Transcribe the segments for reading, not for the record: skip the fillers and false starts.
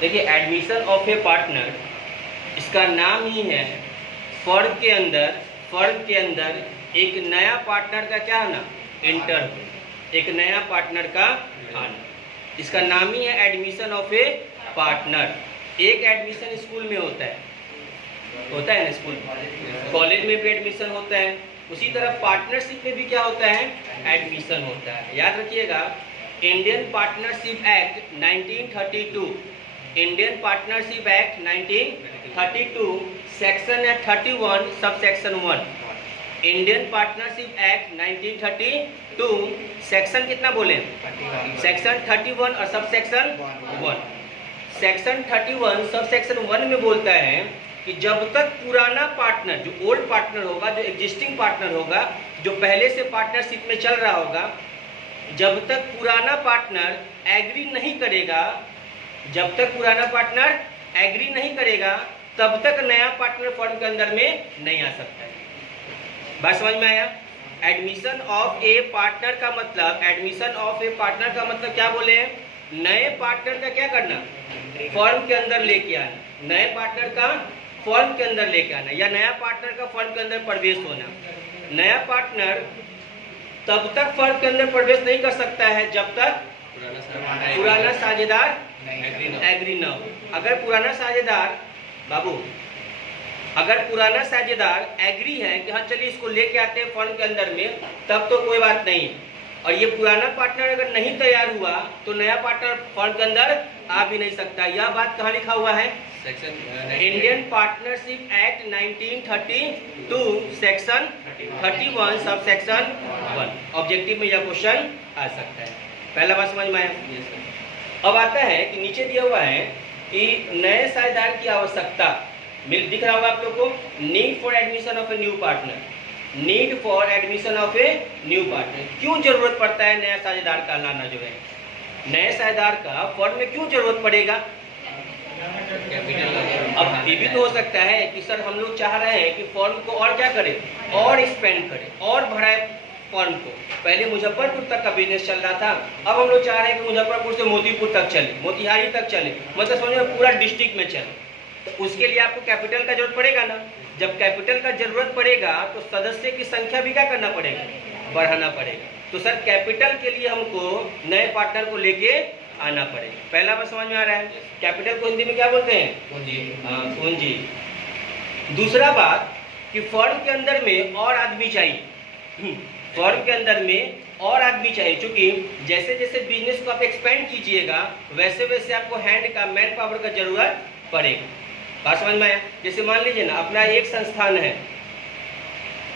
देखिए admission of A partner, इसका नाम ही है फर्म के अंदर एक नया पार्टनर का क्या आना, एंटर, एक नया पार्टनर का आना, इसका नाम ही है एडमिशन ऑफ ए पार्टनर। एक एडमिशन स्कूल में होता है ना, स्कूल कॉलेज में भी एडमिशन होता है, उसी तरह पार्टनरशिप में भी क्या होता है, एडमिशन होता है। याद रखिएगा Indian partnership act 1932, Indian partnership act 1932 section है 31 sub section 1। Indian partnership act 1932 section कितना बोले, सेक्शन 31 और sub section 1। Section 31 sub section 1 में बोलता है कि जब तक पुराना पार्टनर, जो ओल्ड पार्टनर होगा, जो एग्जिस्टिंग पार्टनर होगा, जो पहले से पार्टनरशिप में चल रहा होगा, जब तक पुराना पार्टनर एग्री नहीं करेगा, जब तक पुराना पार्टनर एग्री नहीं करेगा तब तक नया पार्टनर फर्म के अंदर में नहीं आ सकता है। बात समझ में आया? एडमिशन ऑफ ए पार्टनर का मतलब, एडमिशन ऑफ ए पार्टनर का मतलब क्या बोले हैं, नए पार्टनर का क्या करना, फर्म के अंदर लेके आना, नए पार्टनर का फर्म के अंदर लेके आना, या नया पार्टनर का फर्म के अंदर प्रवेश होना। नया पार्टनर तब तक फर्म के अंदर प्रवेश नहीं कर सकता है जब तक पुराना साझेदार एग्री ना हो। अगर पुराना साझेदार, बाबू, अगर पुराना साझेदार एग्री है कि हाँ चलिए इसको लेके आते हैं फर्म के अंदर में, तब तो कोई बात नहीं है। और ये पुराना पार्टनर अगर नहीं तैयार हुआ तो नया पार्टनर फर्म के अंदर आ भी नहीं सकता। यह बात कहाँ लिखा हुआ है, Indian partnership act 1932 section 31 sub section 1। Objective में यह क्वेश्चन आ सकता है। पहला बात समझ में आया? अब आता है कि नीचे दिया हुआ है कि नए साझेदार की आवश्यकता दिख रहा होगा आप लोग को, need for admission of a new partner, need for admission of a new partner. क्यों जरूरत पड़ता है नया साझेदार का लाना, जो है नए साझेदार का फर्म में क्यों जरूरत पड़ेगा? अब ये भी तो हो सकता है कि सर हम लोग चाह रहे हैं कि फर्म को और क्या करें, और एक्सपेंड करें, और बढ़ाए फर्म को। पहले मुजफ्फरपुर तक का बिजनेस चल रहा था, अब हम लोग चाह रहे हैं कि मुजफ्फरपुर से मोतीपुर तक चले, मोतिहारी तक चले, मतलब समझो पूरा डिस्ट्रिक्ट में चले। तो उसके लिए आपको कैपिटल का जरूरत पड़ेगा ना। जब कैपिटल का जरूरत पड़ेगा तो सदस्य की संख्या भी क्या करना पड़ेगा, बढ़ाना पड़ेगा। तो सर कैपिटल के लिए हमको नए पार्टनर को लेके आना पड़ेगा। पहला बात समझ में आ रहा है? कैपिटल को हिंदी में क्या बोलते हैं, पूंजी। दूसरा बात कि फर्म के अंदर में और आदमी चाहिए, फर्म के अंदर में और आदमी चाहिए, क्योंकि जैसे जैसे बिजनेस को आप एक्सपेंड कीजिएगा वैसे वैसे आपको हैंड का, मैन पावर का जरूरत पड़ेगा। बात समझ में आया? जैसे मान लीजिए ना, अपना एक संस्थान है,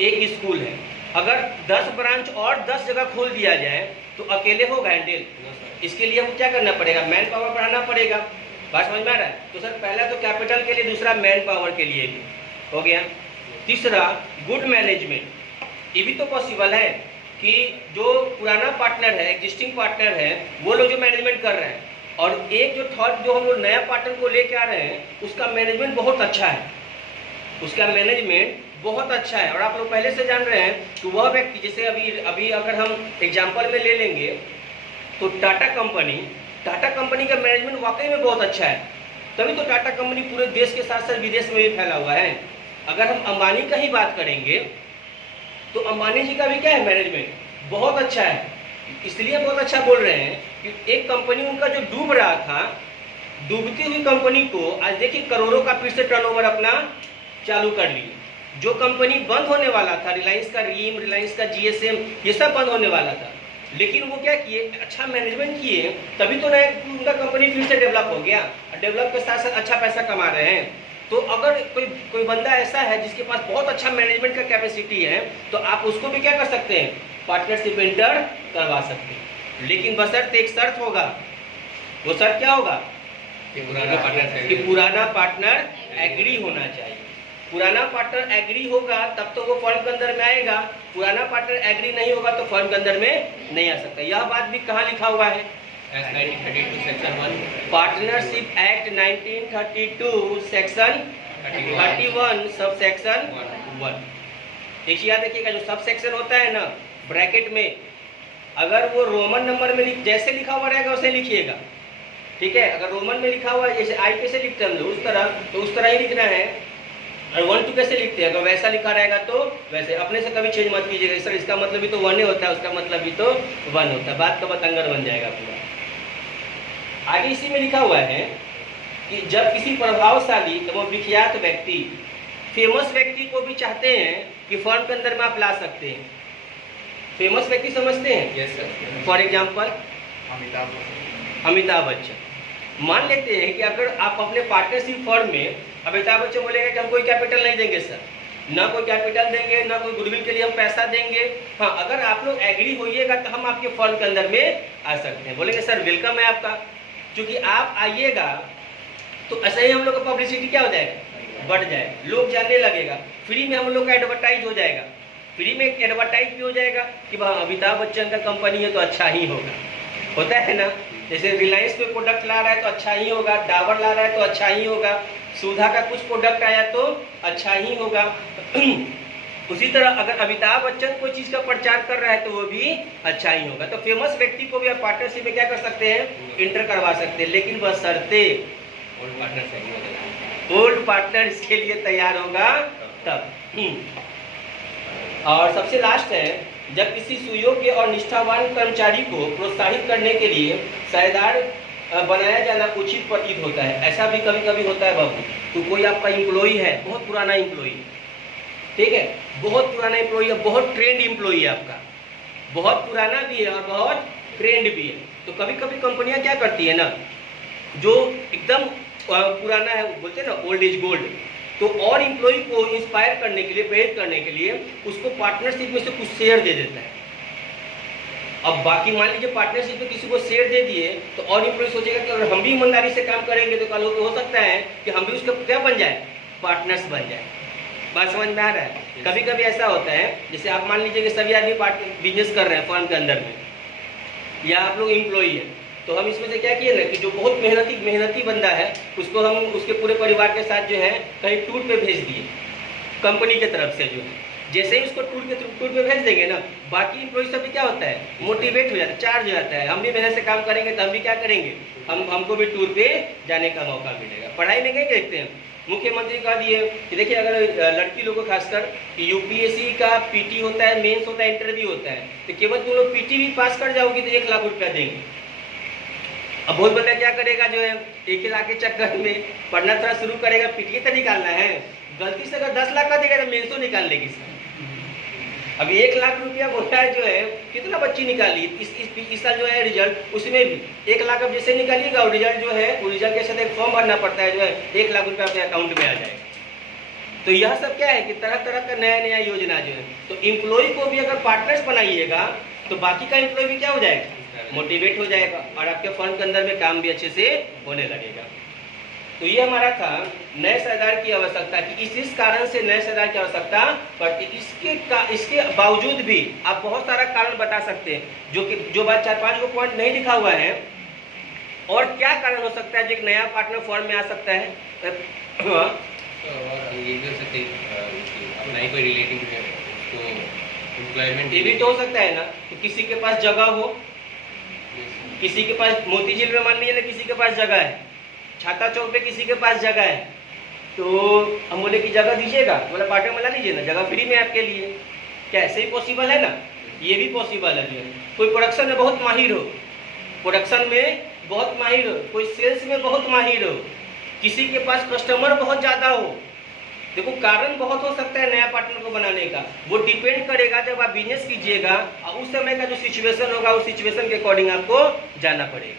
एक स्कूल है, अगर 10 ब्रांच और 10 जगह खोल दिया जाए तो अकेले होगा हैंडल? इसके लिए हमको क्या करना पड़ेगा, मैन पावर बढ़ाना पड़ेगा। बात समझ में आ रहा है? तो सर पहला तो कैपिटल के लिए, दूसरा मैन पावर के लिए भी हो गया। तीसरा गुड मैनेजमेंट। ये भी तो पॉसिबल है कि जो पुराना पार्टनर है, एग्जिस्टिंग पार्टनर है, वो लोग जो मैनेजमेंट कर रहे हैं, और एक जो थर्ड जो हम लोग नया पार्टनर को लेके आ रहे हैं, उसका मैनेजमेंट बहुत अच्छा है, उसका मैनेजमेंट बहुत अच्छा है। और आप लोग पहले से जान रहे हैं कि वह व्यक्ति, जैसे अभी अगर हम एग्जांपल में ले लेंगे तो टाटा कंपनी का मैनेजमेंट वाकई में बहुत अच्छा है, तभी तो टाटा कंपनी पूरे देश के साथ साथ विदेश में भी फैला हुआ है। अगर हम अंबानी का ही बात करेंगे तो अंबानी जी का भी क्या है, मैनेजमेंट बहुत अच्छा है। इसलिए बहुत अच्छा बोल रहे हैं कि एक कंपनी उनका जो डूब रहा था, डूबती हुई कंपनी को आज देखिए करोड़ों का फिर से टर्नओवर अपना चालू कर लिए। जो कंपनी बंद होने वाला था, रिलायंस का रीम, रिलायंस का जीएसएम, ये सब बंद होने वाला था, लेकिन वो क्या किए, अच्छा मैनेजमेंट किए, तभी तो नया उनका कंपनी फिर से डेवलप हो गया, डेवलप के साथ साथ अच्छा पैसा कमा रहे हैं। तो अगर कोई बंदा ऐसा है जिसके पास बहुत अच्छा मैनेजमेंट का कैपेसिटी है, तो आप उसको भी क्या कर सकते हैं, पार्टनरशिप एंटर करवा सकते हैं। लेकिन बशर्ते एक शर्त होगा, वो शर्त क्या होगा कि पुराना पार्टनर एग्री होना चाहिए। पुराना पार्टनर एग्री होगा तब तो वो फर्म के अंदर में आएगा, पुराना पार्टनर एग्री नहीं होगा तो फर्म के अंदर में नहीं आ सकता। यह बात भी कहाँ लिखा हुआ है, 1932 section 1, partnership act 1932 section 31 sub section 1। एक याद रखिएगा, जो सब सेक्शन होता है ना ब्रैकेट में, अगर वो रोमन नंबर में जैसे लिखा हुआ रहेगा वैसे लिखिएगा, ठीक है। अगर रोमन में लिखा हुआ है जैसे आई कैसे लिखते हैं हम लोग उस तरह, तो उस तरह ही लिखना है। और 1 2 कैसे लिखते हैं, अगर वैसा लिखा रहेगा तो वैसे, अपने से कभी चेंज मत कीजिएगा सर इसका मतलब भी तो 1 ही होता है, उसका मतलब भी तो 1 होता है, बात का बतंगर बन जाएगा पूरा। आगे इसी में लिखा हुआ है कि जब किसी प्रभावशाली एवं विख्यात व्यक्ति, फेमस व्यक्ति को भी चाहते हैं कि फर्म के अंदर में आप ला सकते हैं। फेमस व्यक्ति समझते हैं? Yes, sir. For example Amitabh Bachchan. मान लेते हैं कि अगर आप अपने पार्टनरशिप फर्म में, अमिताभ बच्चन बोलेगा कि हम कोई कैपिटल नहीं देंगे सर, ना कोई कैपिटल देंगे, ना कोई गुडविल के लिए हम पैसा देंगे। हाँ, अगर आप लोग एग्री होइएगा तो हम आपके फर्म के अंदर में आ सकते हैं। बोलेंगे सर वेलकम है आपका, क्योंकि आप आइएगा तो ऐसे ही हम लोग का पब्लिसिटी क्या हो जाएगा, बढ़ जाएगा, लोग जानने लगेगा, फ्री में हम लोग का एडवर्टाइज हो जाएगा, फ्री में एडवर्टाइज भी हो जाएगा कि भाई अमिताभ बच्चन का कंपनी है तो अच्छा ही होगा, होता है ना। जैसे रिलायंस में प्रोडक्ट ला रहा है तो अच्छा ही होगा, डाबर ला रहा है तो अच्छा ही होगा, सुधा का कुछ प्रोडक्ट आया तो अच्छा ही होगा। उसी तरह अगर अमिताभ बच्चन कोई चीज़ का प्रचार कर रहा है तो वो भी अच्छा ही होगा। तो फेमस व्यक्ति को भी आप पार्टनरशिप में क्या कर सकते हैं, इंटर करवा सकते हैं, लेकिन बशर्ते Old partner सही हो जाएगा। ओल्ड पार्टनर इसके लिए तैयार होगा तब। और सबसे लास्ट है, जब किसी सुयोग्य और निष्ठावान कर्मचारी को प्रोत्साहित करने के लिए साझेदार बनाया जाना उचित प्रतीत होता है। ऐसा भी कभी कभी होता है बाबू, तो कोई आपका एम्प्लॉई है, बहुत पुराना एम्प्लॉई, ठीक है, बहुत पुराना एम्प्लॉई है, बहुत ट्रेंड एम्प्लॉई है आपका, बहुत पुराना भी है और बहुत ट्रेंड भी है। तो कभी कभी कंपनियां क्या करती है ना, जो एकदम पुराना है, बोलते हैं ना ओल्ड इज गोल्ड, तो और एम्प्लॉई को इंस्पायर करने के लिए, प्रेरित करने के लिए उसको पार्टनरशिप में से कुछ शेयर दे देता है। अब बाकी मान लीजिए पार्टनरशिप में किसी को शेयर दे दिए तो और एम्प्लॉय सोचेगा कि अगर हम भी ईमानदारी से काम करेंगे तो कल हो सकता है कि हम भी उसका क्या बन जाए, पार्टनर्स बन जाए। बात समझ में आ रहा है? कभी कभी ऐसा होता है, जैसे आप मान लीजिए कि सभी आदमी बिजनेस कर रहे हैं फर्म के अंदर में, या आप लोग एम्प्लॉई है, तो हम इसमें से क्या किए ना कि जो बहुत मेहनती बंदा है उसको हम उसके पूरे परिवार के साथ जो है कहीं टूर पे भेज दिए कंपनी के तरफ से। जो है जैसे ही उसको टूर पे भेज देंगे ना, बाकी एम्प्लॉय सब क्या होता है, मोटिवेट हो जाता है, चार्ज हो जाता है, हम भी मेहनत से काम करेंगे तो हम भी क्या करेंगे, हमको भी टूर पे जाने का मौका मिलेगा। पढ़ाई में क्या देखते हैं, मुख्यमंत्री कह दिए कि देखिए अगर लड़की लोग को खासकर यूपीएससी का पीटी होता है, मेंस होता है, इंटरव्यू होता है, तो केवल तुम लोग पीटी भी पास कर जाओगी तो 1 लाख रुपया देंगे। अब बहुत बंदा क्या करेगा, जो है 1 लाख के चक्कर में पढ़ना थोड़ा शुरू करेगा, पीटी तो निकालना है, गलती से अगर 10 लाख का देगा तो मेंसो निकाल लेगी। अब 1 लाख रुपया बोलता है, जो है कितना बच्ची निकाली इस साल जो है रिजल्ट, उसमें भी 1 लाख अब जैसे निकालिएगा और रिजल्ट जो है वो रिजल्ट के साथ एक फॉर्म भरना पड़ता है, जो है 1 लाख रुपया अपने अकाउंट में आ जाएगा। तो यह सब क्या है कि तरह तरह का नया योजना जो है, तो एम्प्लॉय को भी अगर पार्टनर्स बनाइएगा तो बाकी का एम्प्लॉय भी क्या हो जाएगा, मोटिवेट हो जाएगा और आपके फर्म के अंदर में काम भी अच्छे से होने लगेगा। तो ये हमारा था नए साझेदार की आवश्यकता कि इस कारण से नए साझेदार की आवश्यकता पड़ती। इसके बावजूद भी आप बहुत सारा कारण बता सकते हैं, जो बात 4-5 को पॉइंट नहीं लिखा हुआ है, और क्या कारण हो सकता है जो एक नया पार्टनर फर्म में आ सकता है। और ये भी हो सकते अपना ही कोई रिलेटिव है तो एम्प्लॉयमेंट, ये भी तो हो सकता है ना कि किसी के पास जगह हो, किसी के पास मोती झील में मान लीजिए ना किसी के पास जगह है, छाता चौक पे किसी के पास जगह है, तो हम बोले कि जगह दीजिएगा, बोला पार्टनर में ला लीजिए ना, जगह फ्री में आपके लिए। क्या ऐसे ही पॉसिबल है ना, ये भी पॉसिबल है। जो कोई प्रोडक्शन में बहुत माहिर हो, प्रोडक्शन में बहुत माहिर हो, कोई सेल्स में बहुत माहिर हो, किसी के पास कस्टमर बहुत ज़्यादा हो, देखो कारण बहुत हो सकता है नया पार्टनर को बनाने का। वो डिपेंड करेगा जब आप बिजनेस कीजिएगा और उस समय का जो सिचुएशन होगा उस सिचुएशन के अकॉर्डिंग आपको जाना पड़ेगा।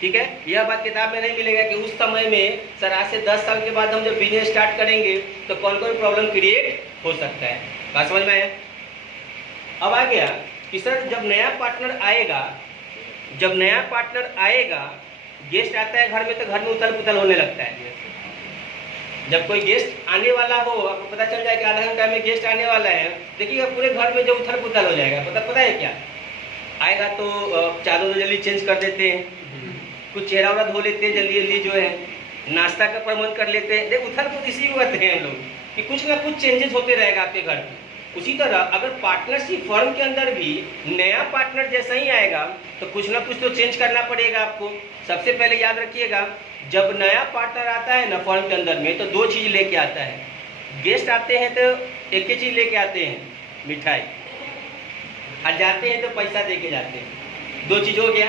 ठीक है, यह बात किताब में नहीं मिलेगा कि उस समय में सर आज से 10 साल के बाद हम जब बिजनेस स्टार्ट करेंगे तो कौन कौन प्रॉब्लम क्रिएट हो सकता है। बात समझ में आया? अब आ गया कि सर जब नया पार्टनर आएगा, गेस्ट आता है घर में तो घर में उथल पुथल होने लगता है। जब कोई गेस्ट आने वाला हो, आपको पता चल जाए कि आधा घंटा में गेस्ट आने वाला है, देखिएगा पूरे घर में जो उथल पुथल हो जाएगा। पता है क्या आएगा, तो चादर जल्दी चेंज कर देते हैं, कुछ चेहरा वरा धो लेते हैं जल्दी जो है, नाश्ता का प्रबंध कर लेते हैं। देख उथल पुथल इसी को कहते हैं हम लोग कि कुछ ना कुछ चेंजेस होते रहेगा आपके घर में। उसी तरह अगर पार्टनरशिप फर्म के अंदर भी नया पार्टनर जैसा ही आएगा तो कुछ ना कुछ तो चेंज करना पड़ेगा आपको। सबसे पहले याद रखिएगा, जब नया पार्टनर आता है ना फर्म के अंदर में, तो दो चीज़ लेके आता है। गेस्ट आते हैं तो एक ही चीज़ लेके आते हैं, मिठाई, और जाते हैं तो पैसा दे के जाते हैं। दो चीज़ हो गया,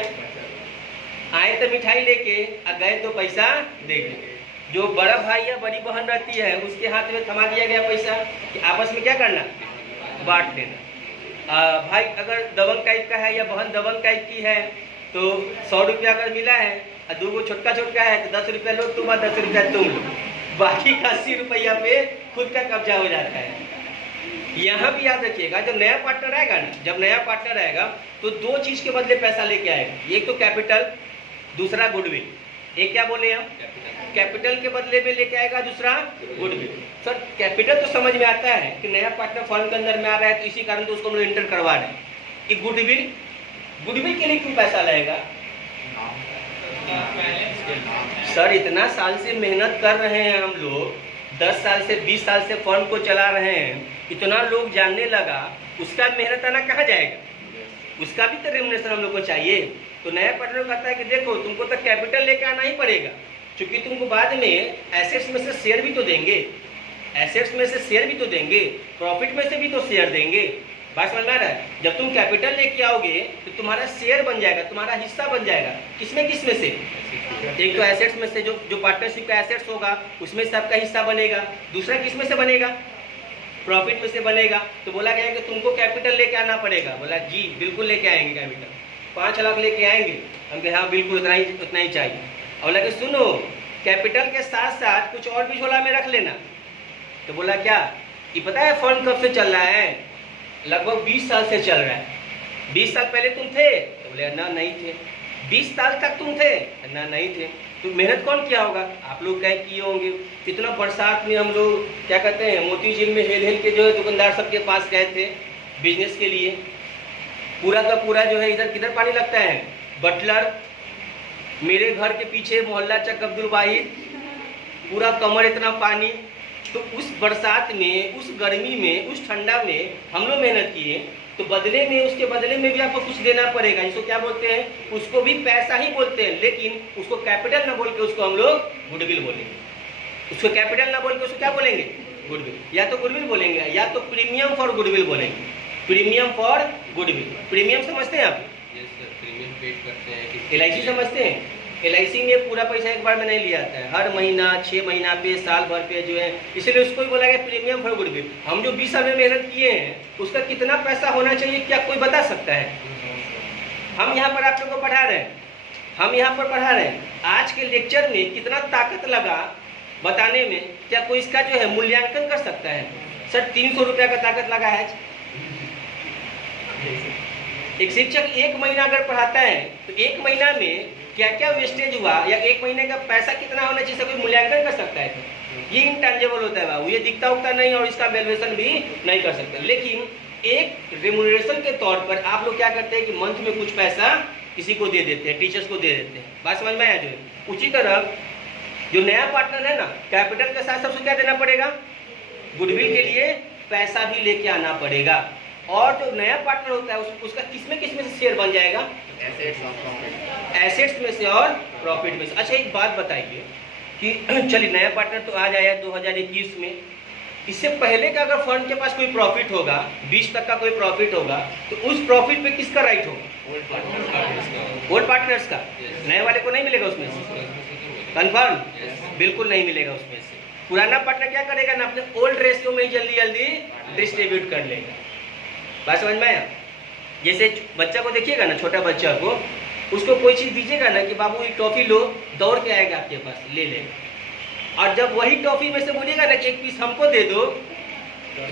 आए तो मिठाई लेके और गए तो पैसा दे के। जो बड़ा भाई या बड़ी बहन रहती है उसके हाथ में थमा दिया गया पैसा कि आपस में क्या करना, बांट देना। भाई अगर दबंग टाइप का है या बहन दबंग टाइप की है तो 100 रुपया अगर मिला है और 2 छोटका छोटका है तो 10 रुपया लो तुम और 10 रुपया तुम लो, बाकी का 80 रुपया पे खुद का कब्जा हो जाता है। यहाँ भी याद रखिएगा, जब नया पार्टनर आएगा ना, जब नया पार्टनर आएगा तो दो चीज़ के बदले पैसा लेके आएगा। एक तो कैपिटल, दूसरा गुडविल। एक क्या बोले हम, कैपिटल के बदले में लेके आएगा, दूसरा गुडविल। सर कैपिटल तो समझ में आता है कि नया पार्टनर फर्म के अंदर में आ रहा है तो इसी कारण तो उसको हम लोग एंटर करवा रहे हैं। कि गुडविल, गुडविल के लिए क्यों पैसा लगेगा? सर इतना साल से मेहनत कर रहे हैं हम लोग, 10 साल से 20 साल से फर्म को चला रहे हैं, इतना लोग जानने लगा, उसका मेहनत आना कहाँ जाएगा? उसका भी तो रेम्युनरेशन हम लोग को चाहिए। तो नया पार्टनर कहता है कि देखो तुमको तो कैपिटल लेके आना ही पड़ेगा, क्योंकि तुमको बाद में एसेट्स में से शेयर भी तो देंगे, एसेट्स में से शेयर भी तो देंगे, प्रॉफिट में से भी तो शेयर देंगे। बात समझ में आ रहा है? जब तुम कैपिटल लेके आओगे तो तुम्हारा शेयर बन जाएगा, तुम्हारा हिस्सा बन जाएगा। किसमें किसमें से? एक तो एसेट्स में से, जो पार्टनरशिप का एसेट्स होगा उसमें से आपका हिस्सा बनेगा। दूसरा किसमें से बनेगा? प्रॉफिट में से बनेगा। तो बोला गया कि तुमको कैपिटल लेके आना पड़ेगा। बोला जी बिल्कुल लेके आएंगे कैपिटल, 5 लाख लेके आएंगे। हम कहे हाँ बिल्कुल उतना ही चाहिए। और बोला कि सुनो कैपिटल के साथ साथ कुछ और भी झोला में रख लेना। तो बोला क्या, ये पता है फर्म कब से चल रहा है? लगभग 20 साल से चल रहा है। 20 साल पहले तुम थे? तो बोले ना नहीं थे। 20 साल तक तुम थे? ना नहीं थे। तो मेहनत कौन किया होगा? आप लोग क्या किए होंगे। कितना बरसात में हम लोग क्या कहते हैं मोती झील में हेल हेल के जो है दुकानदार सबके पास गए थे बिजनेस के लिए। पूरा का पूरा जो है इधर किधर पानी लगता है, बटलर, मेरे घर के पीछे मोहल्ला चक अब्दुल वाहिद, पूरा कमर इतना पानी। तो उस बरसात में, उस गर्मी में, उस ठंडा में हम लोग मेहनत किए, तो बदले में, उसके बदले में भी आपको कुछ देना पड़ेगा। जिसको क्या बोलते हैं, उसको भी पैसा ही बोलते हैं, लेकिन उसको कैपिटल ना बोल के उसको हम लोग गुडविल बोलेंगे। उसको कैपिटल ना बोल के उसको क्या बोलेंगे? गुडविल। या तो गुडविल बोलेंगे या तो प्रीमियम फॉर गुडविल बोलेंगे। Premium for goodwill. प्रीमियम समझते हैं आप? प्रीमियम पेड करते हैं। LIC समझते हैं? LIC में पूरा पैसा एक बार में नहीं लिया जाता है, हर महीना, 6 महीना पे, साल भर पे जो है, इसलिए उसको ही बोला गया प्रीमियम फॉर गुडविल। हम जो 20 साल में मेहनत किए हैं उसका कितना पैसा होना चाहिए, क्या कोई बता सकता है? हम यहाँ पर आप लोग को पढ़ा रहे हैं, हम यहाँ पर पढ़ा रहे हैं। आज के लेक्चर में कितना ताकत लगा बताने में, क्या कोई इसका जो है मूल्यांकन कर सकता है? सर 300 रुपया का ताकत लगा है। एक शिक्षक 1 महीना अगर पढ़ाता है तो 1 महीना में क्या क्या वेस्टेज हुआ या 1 महीने का पैसा कितना होना चाहिए, कोई मूल्यांकन कर सकता है? ये इंटेंजिबल होता है बाबू, ये दिखता उगता नहीं और इसका वैल्यूएशन भी नहीं कर सकते। लेकिन एक रेम्युनरेशन के तौर पर आप लोग क्या करते हैं कि मंथ में कुछ पैसा किसी को दे देते हैं, टीचर्स को दे देते हैं। बात समझ में आया? जो है उसी तरह जो नया पार्टनर है ना, कैपिटल के साथ सबसे क्या देना पड़ेगा? गुडविल के लिए पैसा भी लेके आना पड़ेगा। और जो नया पार्टनर होता है उसका किसमें किसमें से शेयर बन जाएगा? एसेट्स में से और प्रॉफिट में से। अच्छा एक बात बताइए कि चलिए नया पार्टनर तो आज आया 2021 में, इससे पहले का अगर फर्म के पास कोई प्रॉफिट होगा, 20 तक का कोई प्रॉफिट होगा, तो उस प्रॉफिट पे किसका राइट होगा? ओल्ड पार्टनर्स का। नए वाले को नहीं मिलेगा उसमें से? कंफर्म? बिल्कुल नहीं मिलेगा उसमें से। पुराना पार्टनर क्या करेगा ना, अपने ओल्ड रेशियो में ही जल्दी जल्दी डिस्ट्रीब्यूट कर लेगा। बात समझ में आया? जैसे बच्चा को देखिएगा ना, छोटा बच्चा को, उसको कोई चीज़ दीजिएगा ना कि बाबू ये टॉफ़ी लो, दौड़ के आएगा आपके पास, ले लेगा। और जब वही टॉफ़ी में से बोलिएगा ना कि एक पीस हमको दे दो,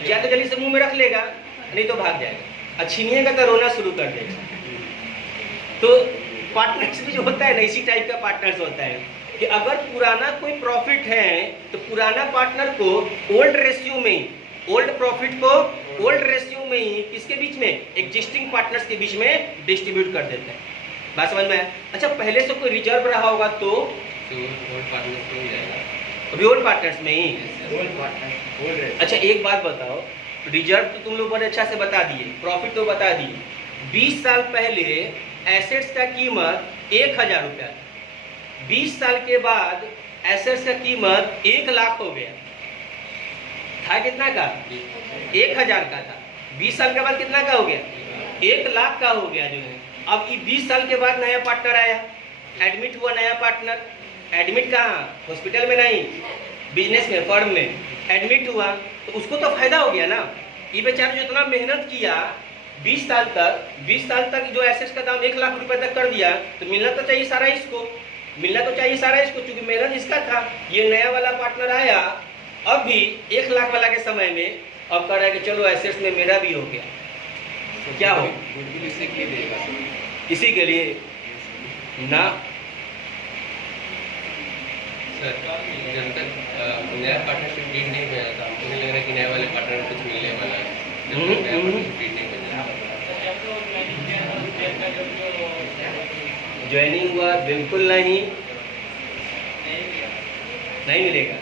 या तो जल्दी से मुंह में रख लेगा, नहीं तो भाग जाएगा, और छीनिएगा तो रोना शुरू कर देगा। तो पार्टनर्स भी जो होता है ना, इसी टाइप का पार्टनर्स होता है कि अगर पुराना कोई प्रॉफिट है तो पुराना पार्टनर को ओल्ड रेशियो में ही, ओल्ड प्रॉफिट को ओल्ड रेशियो में ही किसके बीच में, एग्जिस्टिंग पार्टनर्स के बीच में डिस्ट्रीब्यूट कर देते हैं। बात समझ में आया? अच्छा पहले से कोई रिजर्व रहा होगा तो ओल्ड पार्टनर्स में ही जाएगा, अभी ओल्ड पार्टनर्स में ही। अच्छा एक बात बताओ, रिजर्व तो तुम लोग बड़े अच्छा से बता दिए, प्रॉफिट तो बता दिए। 20 साल पहले एसेट्स का कीमत 1000 रुपया था, 20 साल के बाद एसेट्स का कीमत 1 लाख हो गया। था कितना का? 1000 का था, 20 साल के बाद कितना का हो गया? 1 लाख का हो गया जो है। अब ये 20 साल के बाद नया पार्टनर आया, एडमिट हुआ नया पार्टनर। एडमिट कहाँ? हॉस्पिटल में नहीं, बिजनेस में, फर्म में एडमिट हुआ, तो उसको तो फायदा हो गया ना। ये बेचारा जो इतना मेहनत किया 20 साल तक जो एसेट्स का दाम 1 लाख रुपए तक कर दिया, तो मिलना तो चाहिए सारा इसको, क्योंकि मेहनत इसका था। ये नया वाला पार्टनर आया, अब भी 1 लाख वाला के समय में अब कह रहा है कि चलो एसेट्स में मेरा भी हो गया। तो क्या हो? इसी के लिए ना सर, जब तक नया पार्टनरशिप डीड नहीं बना था, मुझे लग रहा है कि नए वाले पार्टनर को कुछ मिलने वाला है। जब तक नया पार्टनरशिप डीड नहीं बना, ज्वाइनिंग हुआ बिल्कुल नहीं मिलेगा,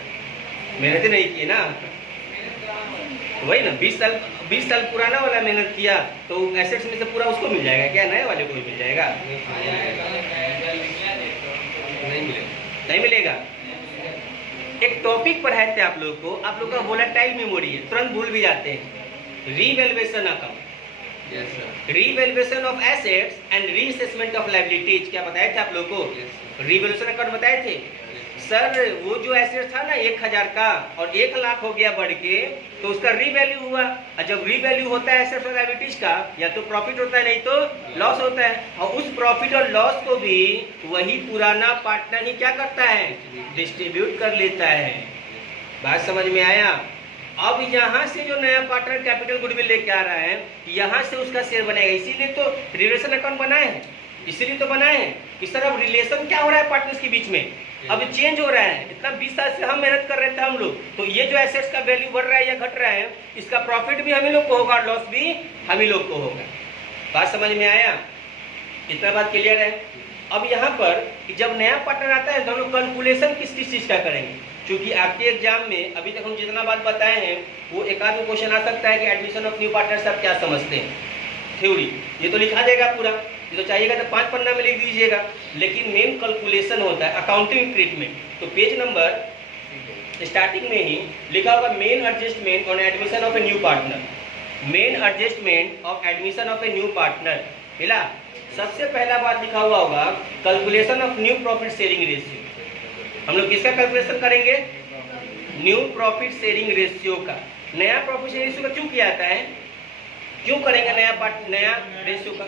मेहनत नहीं की ना। वही ना, 20 साल पुराना वाला मेहनत किया तो एसेट्स में से पूरा उसको मिल जाएगा क्या? नए वाले को भी मिल जाएगा? नहीं मिलेगा। एक टॉपिक पढ़ाए थे आप लोग को, आप लोग का वोलेटाइल मेमोरी है, तुरंत भूल भी जाते हैं। Revaluation account, revaluation of assets and reassessment of liabilities, क्या बताए थे आप लोग को? रीवैल्यूएशन अकाउंट बताए थे सर। वो जो एसेट था ना 1000 का और 1 लाख हो गया बढ़ के, तो उसका रीवैल्यू हुआ। और जब रीवैल्यू होता है एसेट्स और लायबिलिटीज का, या तो प्रॉफिट होता है नहीं तो लॉस होता है, और उस प्रॉफिट और लॉस को भी वही पुराना पार्टनर ही क्या करता है? डिस्ट्रीब्यूट कर लेता है। बात समझ में आया? अब यहाँ से जो नया पार्टनर कैपिटल गुडविल लेके आ रहा है, यहाँ से उसका शेयर बनेगा। इसीलिए तो रिलेशन अकाउंट बनाए हैं, इसीलिए तो बनाए हैं कि सर अब रिलेशन क्या हो रहा है पार्टनर्स के बीच में, अब चेंज हो रहा है। इतना 20 साल से हम मेहनत कर रहे थे हम लोग, तो ये जो एसेट्स का वैल्यू बढ़ रहा है या घट रहा है, इसका प्रॉफिट भी हम ही लोग को होगा और लॉस भी हम ही लोग को होगा। बात समझ में आया? इतना बात क्लियर है? अब यहाँ पर कि जब नया पार्टनर आता है तो हम लोग कैलकुलेशन किस चीज़ का करेंगे, क्योंकि आपके एग्जाम में अभी तक हम जितना बात बताए हैं वो एक आध क्वेश्चन आ सकता है कि एडमिशन ऑफ न्यू पार्टनर्स आप क्या समझते हैं, थ्योरी ये तो लिखा देगा पूरा, ये तो चाहिएगा तो 5 पन्ना में लिख दीजिएगा, लेकिन मेन कैलकुलेशन होता है अकाउंटिंग ट्रीटमेंट। तो पेज नंबर स्टार्टिंग में ही लिखा होगा main adjustment on admission of a new partner, main adjustment of admission of a new partner. मिला? सबसे पहला बात लिखा हुआ होगा calculation of new profit sharing ratio. हम लोग किसका कैलकुलेशन करेंगे? न्यू प्रॉफिट शेयरिंग रेशियो का। नया प्रॉफिट शेयरिंग रेशियो का क्यों किया जाता है, क्यों करेंगे नया रेशियो का?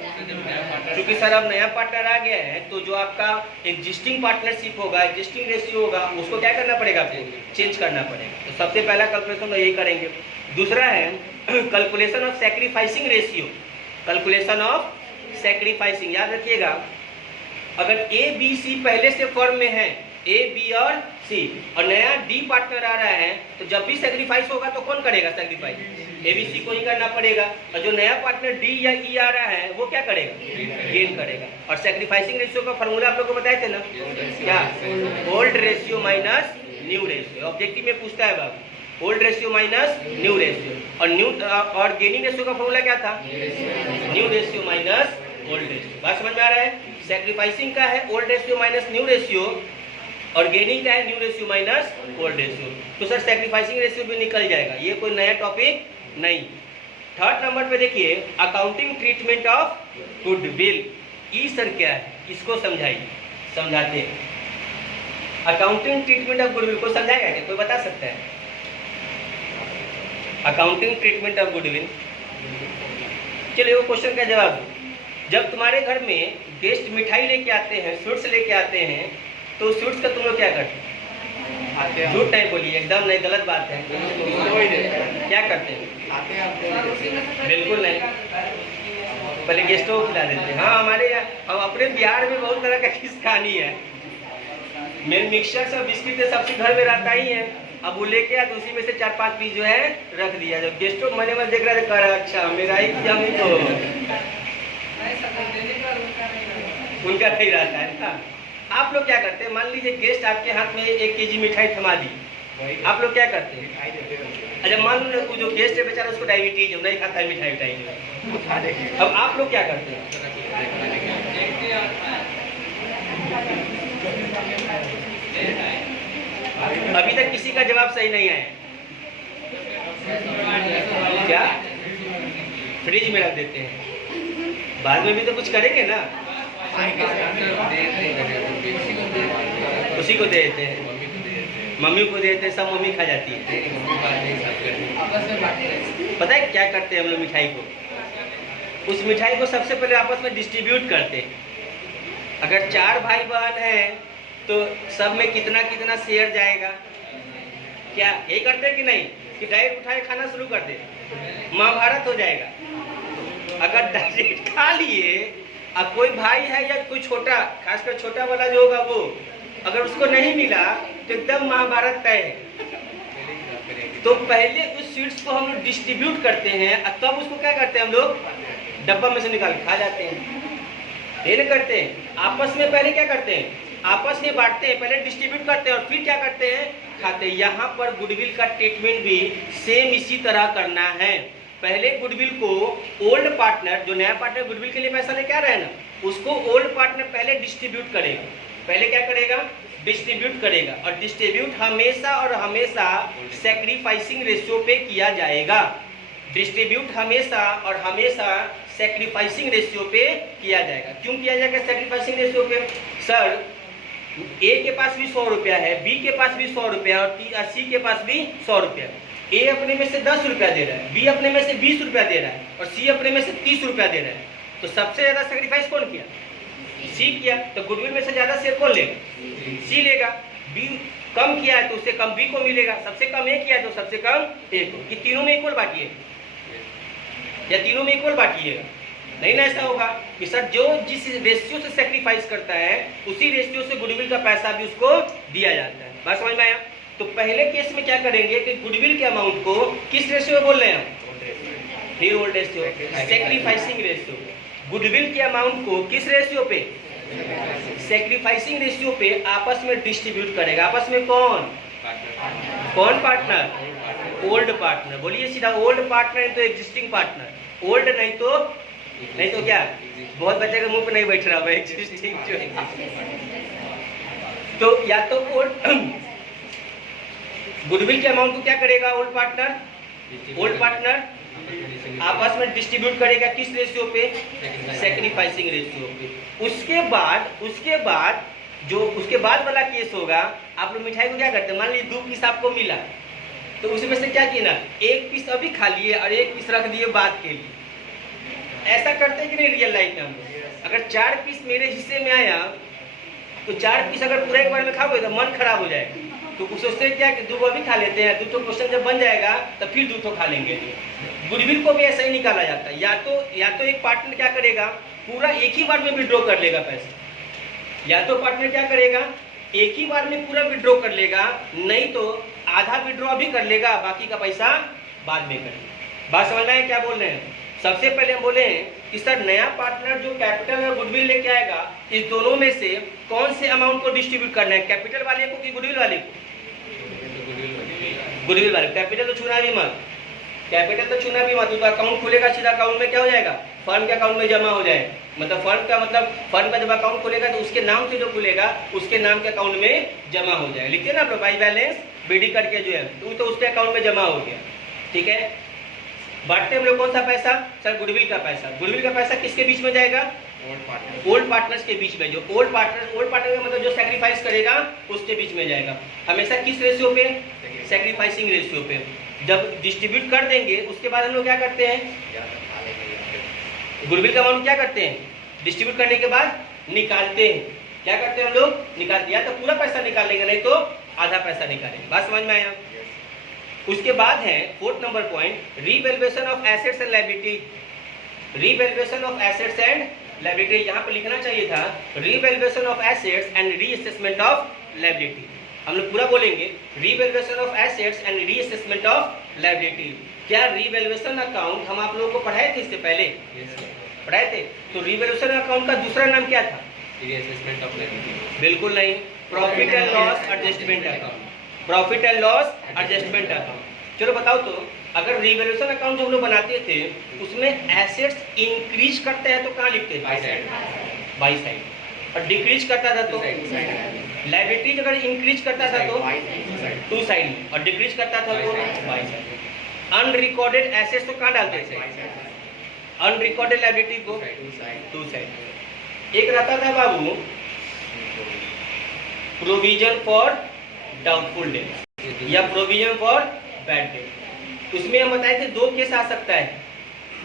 क्योंकि सर अब नया पार्टनर आ गया है, तो जो आपका एग्जिस्टिंग पार्टनरशिप होगा, एग्जिस्टिंग रेशियो होगा, उसको क्या करना पड़ेगा? आपको चेंज करना पड़ेगा। तो सबसे पहला कैलकुलेशन यही करेंगे। दूसरा है calculation of sacrificing ratio, calculation of sacrificing. याद रखिएगा, अगर ए बी सी पहले से फर्म में है, ए बी और सी, और नया डी पार्टनर आ रहा है, तो जब भी सैक्रिफाइस होगा तो कौन करेगा सैक्रिफाइस? ए बी सी को ही करना पड़ेगा। और जो नया पार्टनर डी या ई आ रहा है वो क्या करेगा? गेन करेगा। और सैक्रिफाइसिंग रेशियो का फॉर्मूला आप लोग को बताए थे ना, क्या? Old ratio minus new ratio. Objective में पूछता है बाबू, old ratio minus new ratio. और गेनिंग रेशियो का फॉर्मूला क्या था? New ratio minus old ratio. बात समझ में आ रहा है? सैक्रिफाइसिंग का है old ratio minus new ratio, और गेनिंग का है new ratio minus old ratio. तो सर सैक्रिफाइसिंग रेशियो भी निकल जाएगा, ये कोई नया टॉपिक नहीं। थर्ड नंबर पे देखिए accounting treatment of goodwill. E sir क्या है, इसको समझाइए, समझाते हैं। अकाउंटिंग ट्रीटमेंट ऑफ गुडविल को समझाएगा क्या, कोई बता सकता है? अकाउंटिंग ट्रीटमेंट ऑफ गुडविल, चलिए वो क्वेश्चन का जवाब दो। जब तुम्हारे घर में गेस्ट मिठाई लेके आते हैं, स्वीट्स लेके आते हैं, तो स्वीट्स का तुम लोग क्या करते हैं? झूठ नहीं बोलिए, एकदम नहीं, गलत बात है। क्या करते हैं? बिल्कुल नहीं, पहले गेस्टों को खिला देते हैं। हाँ, हमारे यहाँ, हम अपने बिहार में बहुत तरह का किस कहानी है। मेरे मिक्सचर सब बिस्किट सबसे घर में रहता ही है, अब वो लेके आया तो उसी में से 4-5 पीस जो है रख दिया। जब गेस्टों को मैंने देख रहा था, कर अच्छा मेरा ही किया, तो उनका नहीं रहता है ना। आप लोग क्या करते हैं, मान लीजिए गेस्ट आपके हाथ में 1 केजी मिठाई थमा दी, आप लोग क्या करते हैं? अच्छा मान लो तू जो गेस्ट है बेचारा उसको डायबिटीज है, नहीं खाता है मिठाई उठाई, अब आप लोग क्या करते हैं? अभी तक किसी का जवाब सही नहीं आया। क्या? फ्रिज में रख देते हैं, बाद में भी तो कुछ करेंगे ना, उसी को दे देते हैं, मम्मी को दे देते हैं, सब मम्मी खा जाती है। पता है क्या करते हैं हम लोग मिठाई को? उस मिठाई को सबसे पहले आपस में डिस्ट्रीब्यूट करते हैं। अगर 4 भाई बहन हैं तो सब में कितना कितना शेयर जाएगा? क्या यही करते हैं कि नहीं? कि डायरेक्ट उठाए खाना शुरू कर दे, महाभारत हो जाएगा। अगर डायरेक्ट खा लिए, अब कोई भाई है या कोई छोटा, खासकर छोटा वाला जो होगा वो, अगर उसको नहीं मिला तो एकदम महाभारत तय है। तो पहले उस स्वीट्स को हम लोग डिस्ट्रीब्यूट करते हैं, तब उसको क्या करते हैं हम लोग? डब्बा में से निकाल के खा जाते हैं। ये नहीं करते हैं, आपस में पहले क्या करते हैं? आपस में बांटते हैं, पहले डिस्ट्रीब्यूट करते हैं और फिर क्या करते हैं? खाते हैं। यहाँ पर गुडविल का ट्रीटमेंट भी सेम इसी तरह करना है। पहले गुडविल को ओल्ड पार्टनर, जो नया पार्टनर गुडविल के लिए पैसा लेके आ रहा है ना, उसको ओल्ड पार्टनर पहले डिस्ट्रीब्यूट करेगा। पहले क्या करेगा? डिस्ट्रीब्यूट करेगा। और डिस्ट्रीब्यूट हमेशा और हमेशा सैक्रिफाइसिंग रेशियो पे किया जाएगा। डिस्ट्रीब्यूट हमेशा और हमेशा सैक्रिफाइसिंग रेशियो पे किया जाएगा। क्यों किया जाएगा सैक्रिफाइसिंग रेशियो पे? सर ए के पास भी 100 रुपया है, बी के पास भी 100 रुपया और सी के पास भी 100 रुपया। ए अपने में से 10 रुपया दे रहा है, बी अपने में से 20 रुपया दे रहा है और सी अपने में से 30 रुपया दे रहा है। तो सबसे ज्यादा सैक्रिफाइस कौन किया? सी किया। तो गुडविल में से ज्यादा शेयर कौन लेगा? सी लेगा। बी कम किया है तो उससे कम बी को मिलेगा, सबसे कम ए किया है तो सबसे कम ए को। कि तीनों में इक्वल बांटिए या तीनों में इक्वल बांटिएगा? नहीं ना, ऐसा होगा कि सर जो जिस रेशियो से सैक्रिफाइस करता है उसी रेशियो से गुडविल का पैसा भी उसको दिया जाता है। बात समझ में आया? तो पहले केस में क्या करेंगे कि गुडविल के अमाउंट को किस रेशियो में बोल रहे हैं हम? फिर old ratio, sacrificing ratio. Goodwill के अमाउंट को किस रेशियो पे? सैक्रिफाइसिंग रेशियो पे आपस में डिस्ट्रीब्यूट करेगा। आपस में कौन कौन पार्टनर? Old partner. बोलिए सीधा, ओल्ड पार्टनर तो एग्जिस्टिंग पार्टनर, ओल्ड नहीं तो क्या? बहुत बच्चे के मुंह पे नहीं बैठ रहा है एग्जिस्टिंग जो है। तो या तो ओल्ड गुडविल के अमाउंट को क्या करेगा? ओल्ड पार्टनर आपस में डिस्ट्रीब्यूट करेगा किस रेशियो पे? सैक्रिफाइसिंग रेशियो पे। उसके बाद वाला केस होगा, आप लोग मिठाई को क्या करते हैं? मान लीजिए 2 पीस आपको मिला, तो उसमें से क्या किया ना, 1 पीस अभी खा लिए और 1 पीस रख दिए बाद के लिए। ऐसा करते हैं कि नहीं रियल लाइफ में हम लोग? अगर 4 पीस मेरे हिस्से में आया तो 4 पीस अगर पूरा एक बार में खाओगे तो मन खराब हो जाएगा। तो कुछ सोचते हैं क्या कि 2 अभी खा लेते हैं, 2 क्वेश्चन जब बन जाएगा तो फिर 2 खा लेंगे। गुडविल को भी ऐसा ही निकाला जाता है। या तो एक पार्टनर क्या करेगा? पूरा एक ही बार में विड्रॉ कर लेगा पैसा। या तो पार्टनर क्या करेगा? एक ही बार में पूरा विड्रॉ कर लेगा, नहीं तो आधा विड्रॉ अभी कर लेगा, बाकी का पैसा बाद में करेगा। बात समझ में आया क्या बोल रहे हैं? सबसे पहले हम बोले कि सर नया पार्टनर जो कैपिटल और गुडविल लेके आएगा, इस दोनों में से कौन से अमाउंट को डिस्ट्रीब्यूट करना है? कैपिटल वाले को कि गुडविल वाले को? गुडविल वाले। कैपिटल तो छूना भी मत, तो अकाउंट खुलेगा सीधा अकाउंट में क्या हो जाएगा? फर्म के अकाउंट में जमा हो जाएगा। मतलब फर्म का जब अकाउंट खुलेगा तो उसके नाम से जो खुलेगा उसके नाम के अकाउंट में जमा हो जाएगा। लिखिए ना बाई बैलेंस बीडी करके जो है तो उसके अकाउंट में जमा हो गया। ठीक है। बांटते हम लोग कौन सा पैसा? सर गुडविल का पैसा। गुडविल का पैसा किसके बीच में जाएगा? ओल्ड पार्टनर्स के बीच में। जो ओल्ड पार्टनर का मतलब जो सैक्रिफाइस करेगा उसके बीच में जाएगा। हमेशा किस रेशियो पे? सैक्रिफाइसिंग रेशियो पे। जब डिस्ट्रीब्यूट कर देंगे उसके बाद हम लोग क्या करते हैं? गुडविल का अमाउंट क्या करते हैं? डिस्ट्रीब्यूट करने के बाद निकालते हैं। क्या करते हैं हम लोग? निकालते हैं। या तो पूरा पैसा निकालेंगे, नहीं तो आधा पैसा निकालेंगे। बात समझ में आया? उसके बाद है 4th number point, revaluation of assets and liability. Revaluation of assets and liability, यहाँ पर लिखना चाहिए था revaluation of assets and reassessment of liability. हम लोग पूरा बोलेंगे revaluation of assets and reassessment of liability. क्या रीवैल्यूएशन अकाउंट हम आप लोगों को पढ़ाए थे इससे पहले? पढ़ाए थे। तो रीवैल्यूएशन अकाउंट का दूसरा नाम क्या था? Reassessment of liability. बिल्कुल नहीं, profit and loss adjustment account. Profit and loss adjustment account. चलो बताओ तो, अगर रिवैल्यूएशन अकाउंट जो हम लोग बनाते थे उसमें एसेट्स इंक्रीज करते हैं तो कहाँ लिखते थे? By side. और डिक्रीज करता था तो लायबिलिटीज अगर इंक्रीज करता था तो टू साइड में, और डिक्रीज करता था तो बाई साइड। अनरिकॉर्डेड एसेट्स तो कहाँ डालते थे? अनरिकॉर्डेड लायबिलिटी को टू साइड। एक रहता था बाबू प्रोविजन फॉर डाउटफुल डेट या प्रोविजन फॉर बैड डेट। उसमें हम बताए थे दो केस आ सकता है,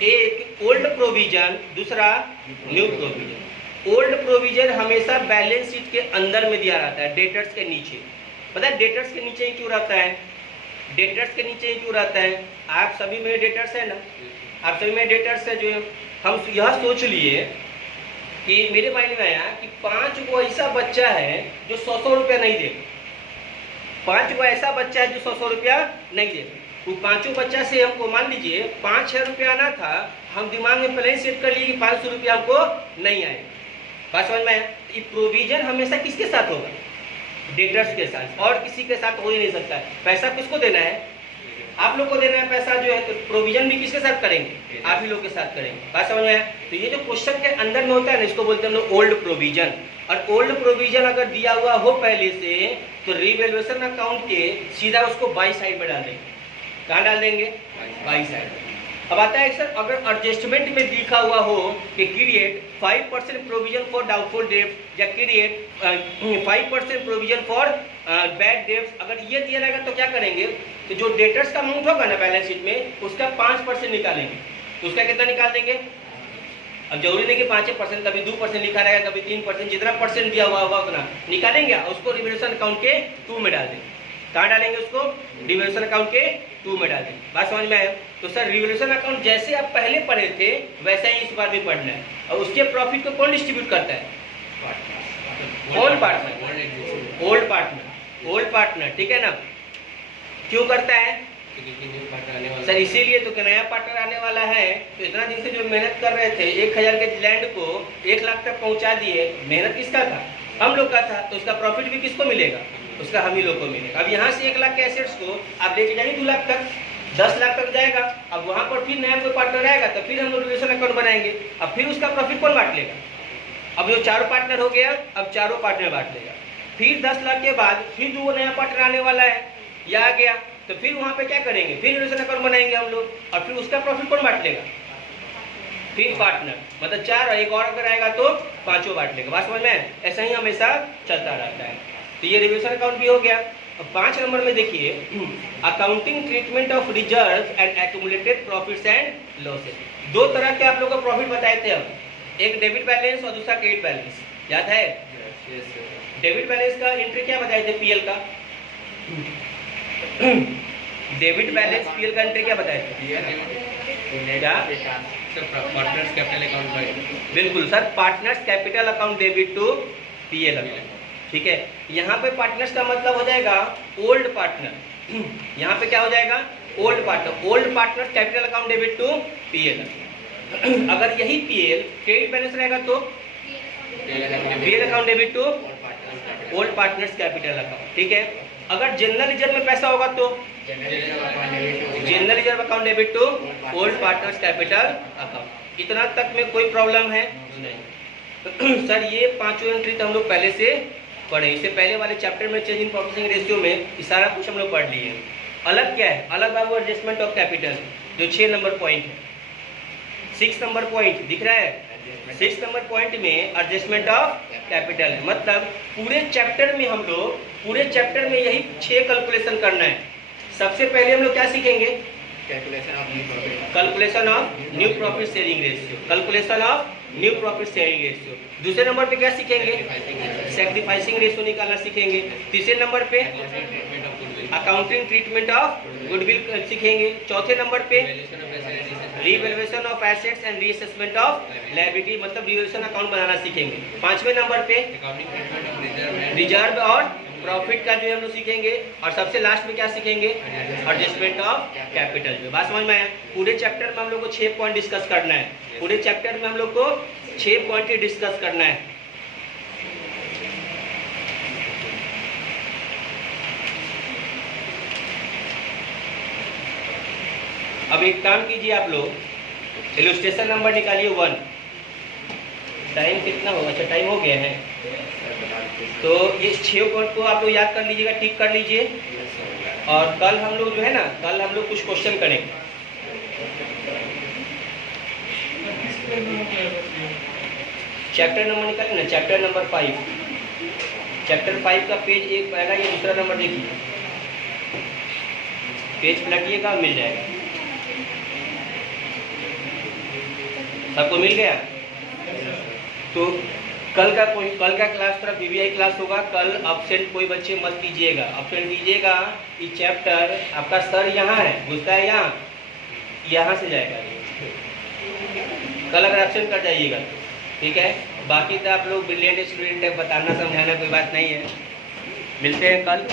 एक ओल्ड प्रोविजन, दूसरा न्यू प्रोविजन। ओल्ड प्रोविजन हमेशा बैलेंस शीट के अंदर में दिया रहता है, डेटर्स के नीचे। पता है डेटर्स के नीचे ही क्यों रहता है? डेटर्स के नीचे ही क्यों रहता है? आप सभी में डेटर्स है ना, आप सभी में डेटर्स है। जो हम यह सोच लिए कि मेरे माइंड में आया कि 5 को ऐसा बच्चा है जो 100 रुपया नहीं देगा, 5 को ऐसा बच्चा है जो 100 रुपया नहीं देगा। वो 5 बच्चा से हमको मान लीजिए 5-6 रुपया आना था, हम दिमाग में पहले सेट कर लिए कि 500 रुपया हमको नहीं आएगा। बात समझ में आया? ये प्रोविजन हमेशा किसके साथ होगा? डेटर्स के साथ, और किसी के साथ हो ही नहीं सकता है। पैसा किसको देना है? आप लोग को देना है पैसा जो है, तो प्रोविजन भी किसके साथ करेंगे? आप ही लोग के साथ करेंगे। बात समझ में आया? तो ये जो क्वेश्चन के अंदर में होता है ना, इसको बोलते हैं हम लोग ओल्ड प्रोविजन। और ओल्ड प्रोविजन अगर दिया हुआ हो पहले से, तो रिवैल्यूएशन अकाउंट के सीधा उसको बाई साइड में डाल देंगे। कहाँ डाल देंगे? By side. अब आता है सर, अगर एडजस्टमेंट में लिखा हुआ हो कि create 5% provision for doubtful debt या create 5% provision for bad debts, अगर ये दिया रहेगा तो क्या करेंगे? तो जो डेटर्स का अमाउंट होगा ना बैलेंस शीट में, उसका 5% निकालेंगे। तो उसका कितना निकाल देंगे? अब जरूरी नहीं कि 5%, कभी 2% लिखा रहेगा, कभी 3%, जितना परसेंट दिया हुआ होगा उतना निकालेंगे, उसको रिवैल्यूएशन अकाउंट के 2 में डाल देंगे। कहाँ डालेंगे उसको? रिवैल्यूएशन अकाउंट के 2 में डाल देंगे। बात समझ में आया? तो सर रिवैल्यूएशन अकाउंट जैसे आप पहले पढ़े थे वैसा ही इस बार भी पढ़ना है। और उसके प्रॉफिट को कौन डिस्ट्रीब्यूट करता है? कौन partner? Old partner. Old partner, ठीक है ना? क्यों करता है सर? इसीलिए तो कि नया पार्टनर आने वाला है, तो इतना दिन से जो मेहनत कर रहे थे 1000 के लैंड को 1 लाख तक पहुंचा दिए, मेहनत किसका था? हम लोग का था। तो उसका प्रॉफिट भी किसको मिलेगा? उसका हम ही लोग को मिलेगा। अब यहाँ से 1 लाख के एसेट्स को आप लेके जाएंगे 2 लाख तक, 10 लाख तक जाएगा। अब वहाँ पर फिर नया कोई पार्टनर आएगा तो फिर हम लोग रिवैल्यूएशन अकाउंट बनाएंगे। अब फिर उसका प्रॉफिट कौन बांट लेगा? अब जो 4 पार्टनर हो गया, अब 4 पार्टनर बांट लेगा। फिर 10 लाख के बाद फिर 2 नया पार्टनर आने वाला है, या आ गया, तो फिर वहाँ पे क्या करेंगे? फिर रिवैल्यूएशन अकाउंट बनाएंगे हम लोग, और फिर उसका प्रॉफिट कौन बांट लेगा? फिर पार्टनर, मतलब 4 और एक और अगर आएगा तो 5 बांट लेगा। बात समझ में? ऐसा ही हमेशा चलता रहता है। तो ये रिवैल्यूएशन अकाउंट भी हो गया। अब 5 नंबर में देखिए, accounting treatment of reserve and accumulated profits and losses. 2 तरह के आप लोग को प्रॉफिट बताए थे हम, एक डेबिट बैलेंस और दूसरा क्रेडिट बैलेंस। याद है? डेबिट बैलेंस का एंट्री क्या बताए थे? पीएल का डेबिट बैलेंस पीएल का एंट्री क्या बताए थे? क्या? Partners capital account. बिल्कुल sir, partners capital account debit to PL account. ठीक है, यहाँ पे पार्टनर्स का मतलब हो जाएगा ओल्ड पार्टनर। यहाँ पे क्या हो जाएगा? Old partner. Old partner capital account debit to PL. अगर यही पीएल क्रेडिट बैलेंस रहेगा तो PL account debit to old partners capital account. ठीक है, अगर जनरल रिजर्व में पैसा होगा तो general reserve account debit to old partners capital account. इतना तक में कोई प्रॉब्लम है? नहीं। सर ये 5 एंट्री तो हम लोग पहले से पढ़े, इससे पहले वाले चैप्टर में चेंज इन प्रोसेसिंग रेशियो में ये सारा कुछ हम लोग पढ़ लिए। अलग क्या है? अलग बाबू एडजस्टमेंट ऑफ कैपिटल, जो 6 नंबर पॉइंट है। 6 नंबर पॉइंट दिख रहा है? 6 नंबर पॉइंट में एडजस्टमेंट ऑफ कैपिटल है। मतलब पूरे चैप्टर में हम लोग, पूरे चैप्टर में यही 6 कैलकुलेशन करना है। सबसे पहले हम लोग क्या सीखेंगे? Calculation of new profit sharing ratio. Calculation of new profit sharing ratio. दूसरे नंबर पे क्या सीखेंगे? सैक्रिफाइसिंग रेशियो निकालना सीखेंगे। तीसरे नंबर पे अकाउंटिंग ट्रीटमेंट ऑफ गुडविल सीखेंगे। चौथे नंबर पे revaluation of assets and reassessment of liability, मतलब रिवैल्यूएशन अकाउंट बनाना सीखेंगे। 5वें नंबर पे रिजर्व और प्रॉफिट का जो है हम लोग सीखेंगे। और सबसे लास्ट में क्या सीखेंगे? Adjustment of capital. जो बात समझ में आया? पूरे चैप्टर में हम लोग को 6 पॉइंट डिस्कस करना है। पूरे चैप्टर में हम लोग को 6 पॉइंट ही डिस्कस करना है। अब एक काम कीजिए आप लोग, इलस्ट्रेशन नंबर निकालिए 1। टाइम कितना होगा? अच्छा टाइम हो गया है, तो ये 6 पॉइंट को आप लोग याद कर लीजिएगा, टिक कर लीजिए। और कल हम लोग जो है ना, कल हम लोग कुछ क्वेश्चन करेंगे। चैप्टर नंबर निकालिए ना, चैप्टर नंबर 5। चैप्टर 5 का पेज एक पहला या दूसरा नंबर देखिए, पेज पलटिएगा मिल जाएगा। सबको मिल गया? तो कल का क्लास थोड़ा बीबीआई क्लास होगा। कल अब्सेंट कोई बच्चे मत कीजिएगा, अब्सेंट कीजिएगा। ये चैप्टर आपका सर यहाँ है, घुसता है यहाँ से जाएगा। कल अगर एब्सेंट कर जाइएगा, ठीक है। बाकी तो आप लोग ब्रिलियंट स्टूडेंट है, बताना समझाना कोई बात नहीं है। मिलते हैं कल।